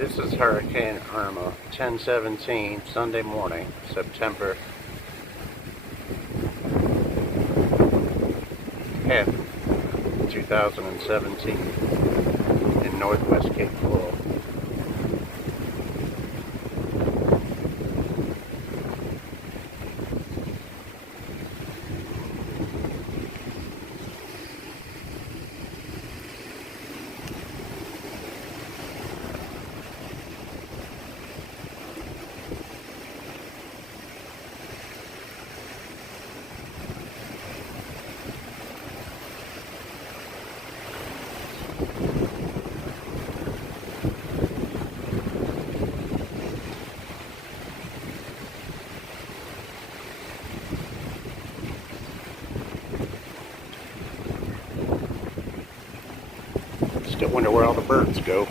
This is Hurricane Irma, 10:17, Sunday morning, September 10th, 2017, in Northwest Cape Coral. Still wonder where all the birds go.